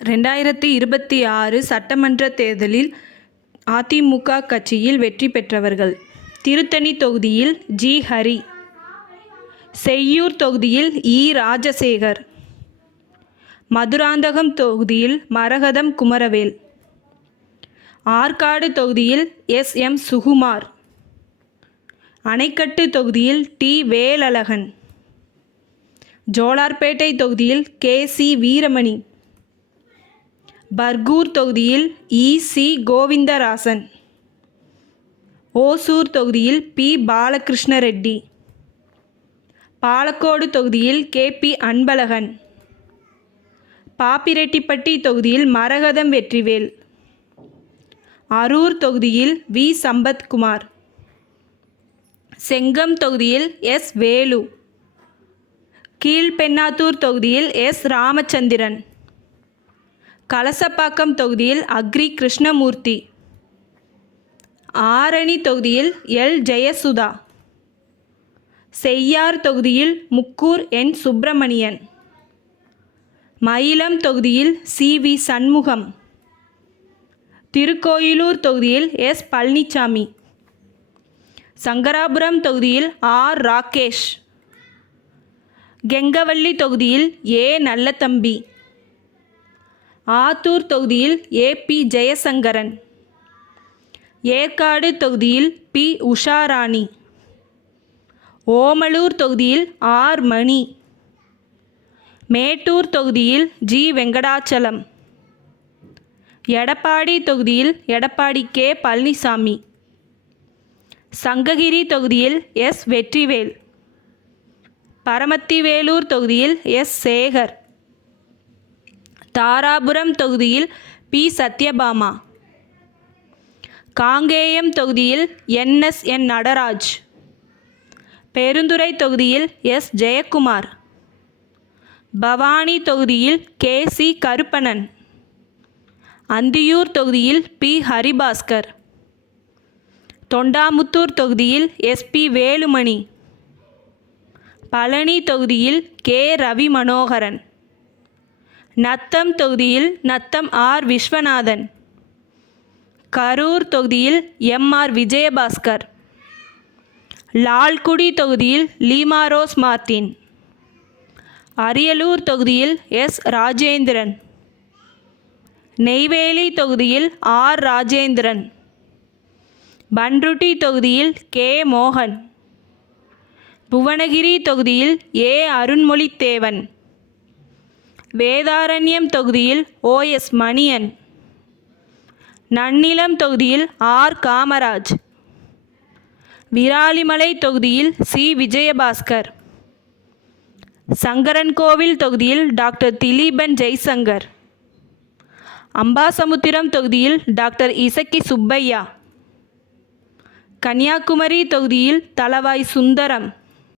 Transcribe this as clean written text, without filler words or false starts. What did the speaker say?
2026 சட்டமன்ற தேர்தலில் அதிமுக கட்சியில் வெற்றி பெற்றவர்கள்: திருத்தணி தொகுதியில் ஜி. ஹரி, செய்யூர் தொகுதியில் இ. ராஜசேகர், மதுராந்தகம் தொகுதியில் மரகதம் குமரவேல், ஆற்காடு தொகுதியில் எஸ். எம். சுகுமார், அணைக்கட்டு தொகுதியில் டி. வேலழகன், ஜோலார்பேட்டை தொகுதியில் கே. சி. வீரமணி, பர்கூர் தொகுதியில் இ. சி. கோவிந்தராசன், ஓசூர் தொகுதியில் பி. பாலகிருஷ்ண ரெட்டி, பாலக்கோடு தொகுதியில் கே. பி. அன்பழகன், பாப்பிரெட்டிப்பட்டி தொகுதியில் மரகதம் வெற்றிவேல், அரூர் தொகுதியில் வி. சம்பத்குமார், செங்கம் தொகுதியில் எஸ். வேலு, கீழ்பென்னாத்தூர் தொகுதியில் எஸ். ராமச்சந்திரன், கலசப்பாக்கம் தொகுதியில் அக்ரி கிருஷ்ணமூர்த்தி, ஆரணி தொகுதியில் எல். ஜெயசுதா, செய்யார் தொகுதியில் முக்கூர் என். சுப்பிரமணியன், மயிலம் தொகுதியில் சி. வி. சண்முகம், திருக்கோயிலூர் தொகுதியில் எஸ். பழனிசாமி, சங்கராபுரம் தொகுதியில் ஆர். ராகேஷ், கெங்கவல்லி தொகுதியில் ஏ. நல்லதம்பி, ஆத்தூர் தொகுதியில் ஏ. பி. ஜெயசங்கரன், ஏற்காடு தொகுதியில் பி. உஷாராணி, ஓமலூர் தொகுதியில் ஆர். மணி, மேட்டூர் தொகுதியில் ஜி. வெங்கடாச்சலம், எடப்பாடி தொகுதியில் எடப்பாடி கே. பழனிசாமி, சங்ககிரி தொகுதியில் எஸ். வெற்றிவேல், பரமத்திவேலூர் தொகுதியில் எஸ். சேகர், தாராபுரம் தொகுதியில் பி. சத்யபாமா, காங்கேயம் தொகுதியில் என். எஸ். என். நடராஜ், பெருந்துறை தொகுதியில் எஸ். ஜெயக்குமார், பவானி தொகுதியில் கே. சி. கருப்பணன், அந்தியூர் தொகுதியில் பி. ஹரிபாஸ்கர், தொண்டாமுத்தூர் தொகுதியில் எஸ். பி. வேலுமணி, பழனி தொகுதியில் கே. ரவி மனோகரன், நத்தம் தொகுதியில் நத்தம் ஆர். விஸ்வநாதன், கரூர் தொகுதியில் எம். ஆர். விஜயபாஸ்கர், லால்குடி தொகுதியில் லீமா ரோஸ் மார்ட்டின், அரியலூர் தொகுதியில் எஸ். ராஜேந்திரன், நெய்வேலி தொகுதியில் ஆர். ராஜேந்திரன், பண்ருட்டி தொகுதியில் கே. மோகன், புவனகிரி தொகுதியில் ஏ. அருண்மொழித்தேவன், வேதாரண்யம் தொகுதியில் ஓ. எஸ். மணியன், நன்னிலம் தொகுதியில் ஆர். காமராஜ், விராலிமலை தொகுதியில் சி. விஜயபாஸ்கர், சங்கரன்கோவில் தொகுதியில் டாக்டர் திலீபன் ஜெய்சங்கர், அம்பாசமுத்திரம் தொகுதியில் டாக்டர் இசக்கி சுப்பையா, கன்னியாகுமரி தொகுதியில் தளவாய் சுந்தரம்,